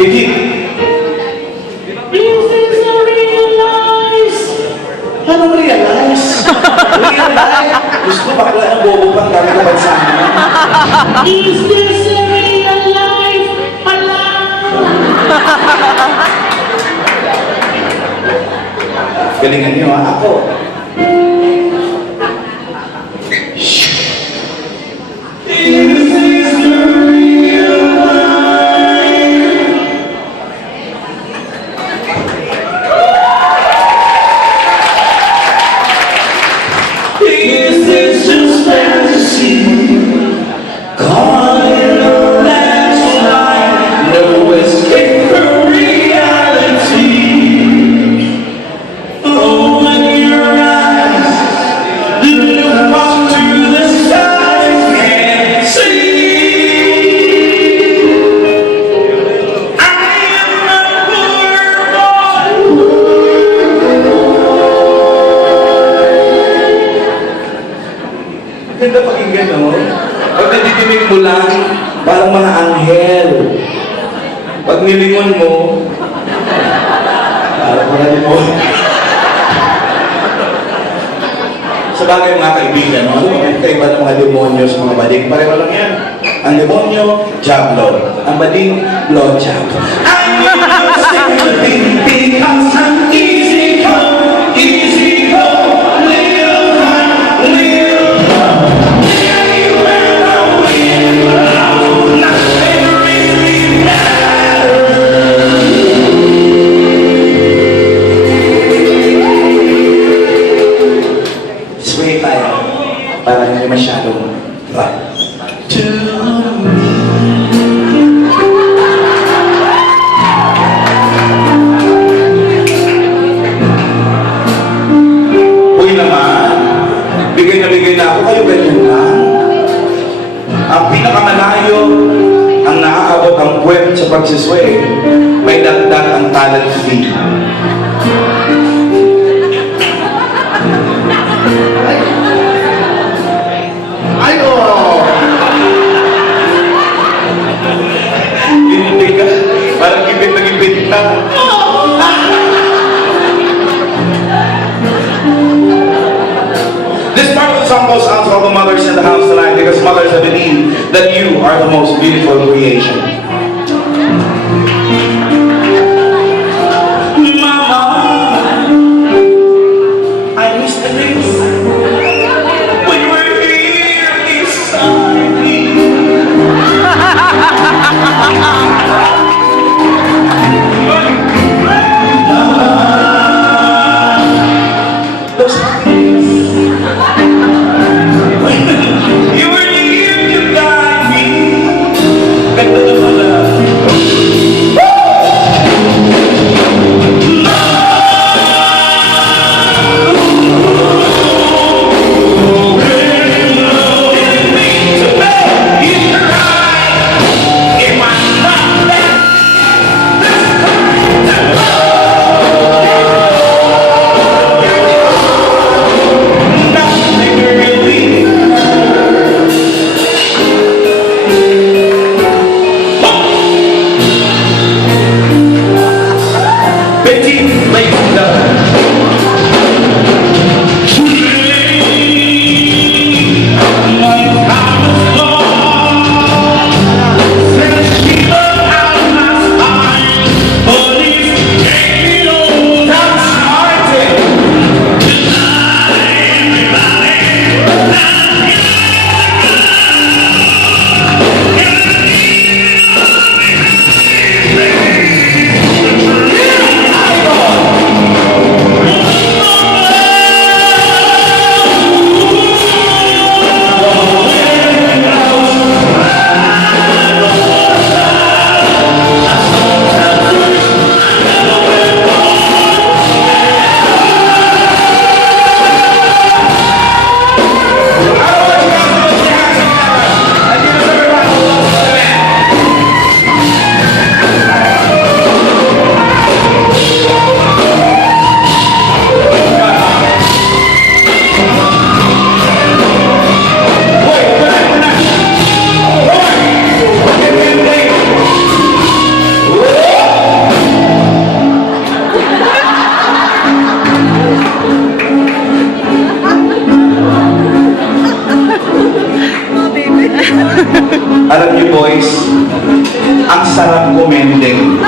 Higit. Is this a real life? Anong realize? Realize? Gusto ko bakla ng bobo pang kami kapag sa amin. Is this a real life? Alam! Galingan niyo ha, ako. Is this just fantasy? Caught in a landslide, no escape from reality. Open your eyes, look up to the skies, can't see. I am a poor boy. Ganda pakinggan, no? Pag nadidinig mo lang, parang mga anghel. Pag nilingon mo, parang mga demonyo. Sa bagay mga kaibigan, no? Ano ang kaiba ng mga demonyo sa mga bading? Pareho lang yan. Ang demonyo, jablo. Ang bading, blowjob. I'm sympathy because I'm easy come, easy go. Live high, live low. Anywhere the wind blows, nothing really matters. Sway tayo. Para hindi masyadong to me. Uy naman, bigay na ako, kayo ganyan lang. Ang pinakamalayo, ang naaabot ang puwet sa pagsisway, may dagdag ang talent fee. Ay, oh! Hindi ka, parang gipit na gipit ka. This part of the song goes out to all the mothers in the house tonight because mothers, I believe that you are the most beautiful creation. Mama, I miss the days when you were here beside me. Those days when you were here to guide me. Ganda naman sarap kumendeng.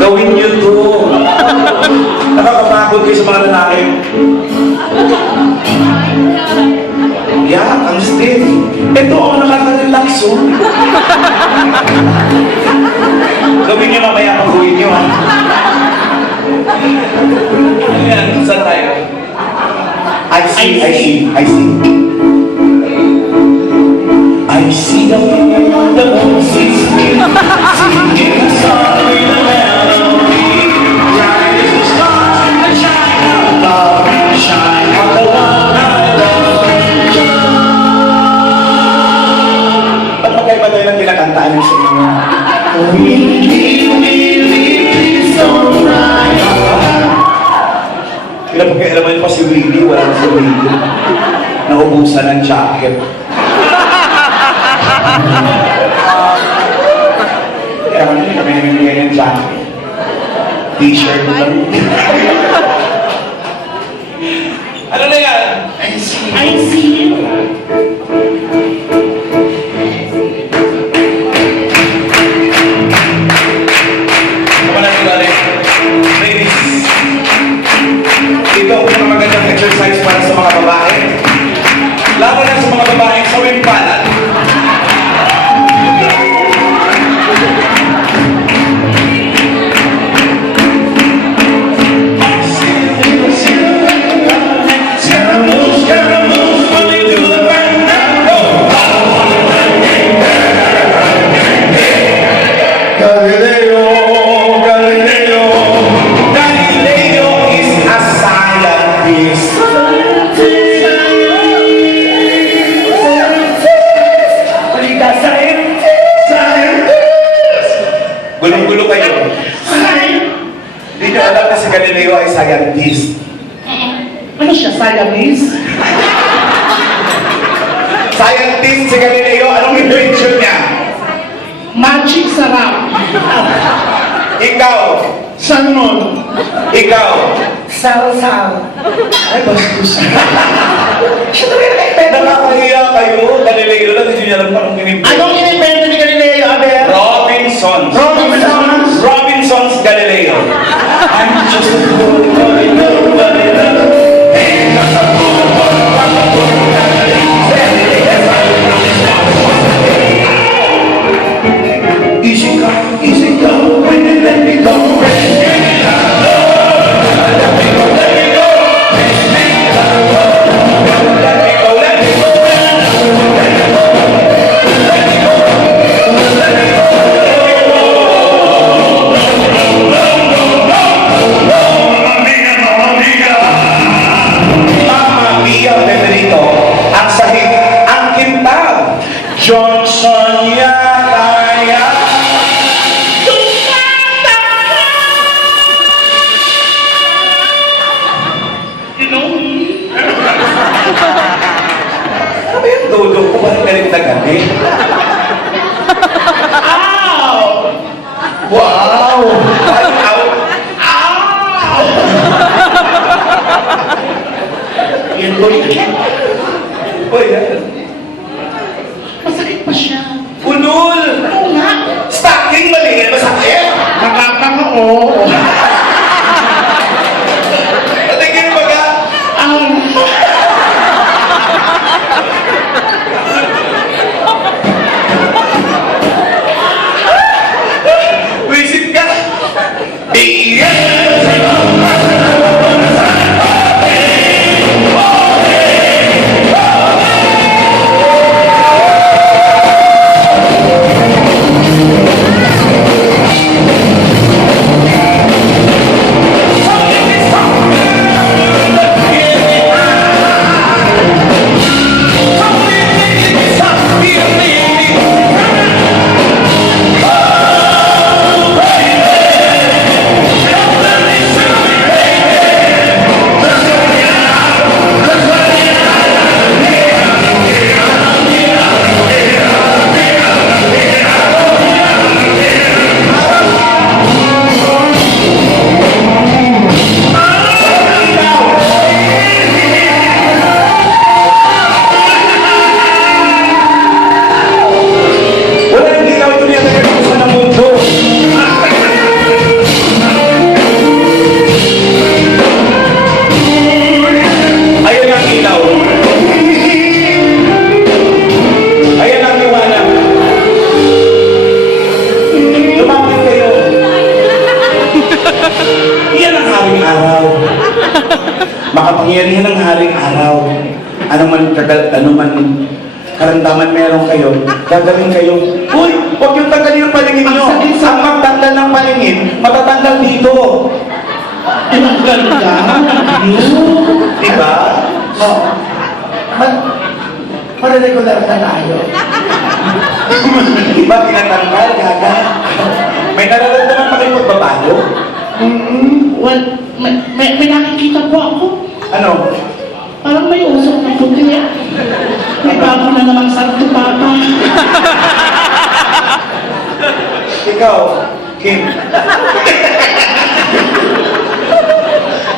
Gawin niyo to. Nakakapagod kayo sa mga lalaki. Yeah, ang stiff. Ito ako nakaka-relax, oh. Gawin niyo mamaya pag gawin niyo, ha? Ayan, saan tayo? I see. I see the moon, singing a song in a melody. Bright as the stars that shine above, shine on the one I love. Ba't magkaiba tayo ng pinakantaan ng sa inyo? We so bright. Pinapagkailaman pa si Willie, wala na si Willie. Naubusan ng jacket. Kaya kami namimigay ng jacket. T-shirt lang. Ano na yan? I see you. Kapan natin galing? Ladies, ito ang magandang exercise para sa mga babae. Lalo na sa mga babae sa wimpanan. Galileo is a scientist. Gulong-gulo kayo. Hindi nyo alam na si Galileo ay scientist. Ano siya, Siamese? Scientist si Galileo, anong invention niya? Magic sarap. Ikaw, Salmon. ikaw. Sal-sal. Ay, bastos. Siya talaga nag-invento. Nakakahiya kayo, Galileo lang, hindi niya alam kung anong inimbento. Anong in-invento ni Galileo, Aber? Robinsons. Robinsons Galileo. I'm just a poor boy, nobody loves. Easy come, when you let me go. Ang sahig, ang kintab. Johnson Yataya. You know me? Ano ba yung dulo ko? Parang galit na gabi. Ow! Wow! Ay, ow! Ow! Yun ko yun. Uy, yan. Masakit pa siya. Ulul! Oo nga. Stocking mali! Masakit! Nakakao. Natigil ba ka? Wisit ka! Iyan! makapangyarihan ng haring araw. Ano man karamdaman meron kayo, gagawin kayo. Uy, huwag yung tanggalin yung paningin nyo. Ang magtanggal ng paningin, matatanggal dito. Ay, ang ganda. Diba? Oo. Regular na tayo. Diba pinatanggal, gaga? May nararamdaman pa kayo magbabago? Well, may nakikita po ako. Ano? Parang may usok na puti. May bago na namang sarto papa. Ikaw, Kim.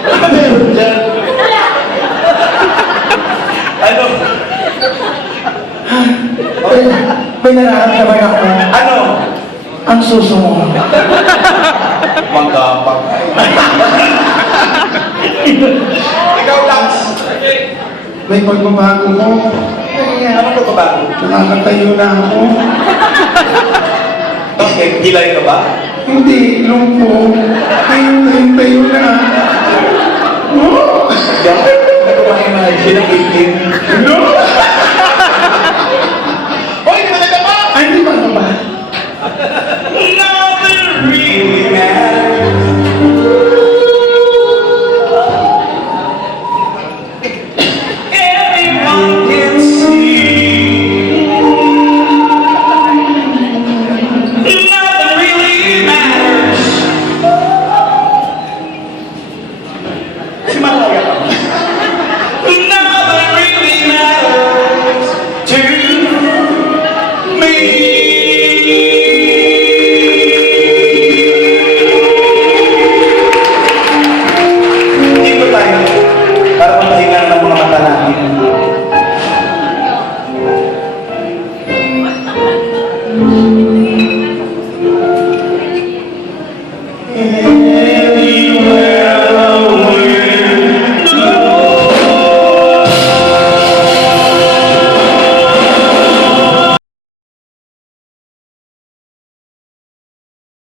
Meron dyan. Ano? May nararamdaman ako. Ano? Ang suso mo. Magkapag. Ikaw, Lance. May pagbabago mo. Ano ka ba? Nakakatayo na ako. Okay, kilay ka ba? Hindi, lumpo. Tayo na. Diyan, nagpapahimahal siya ng itim. No!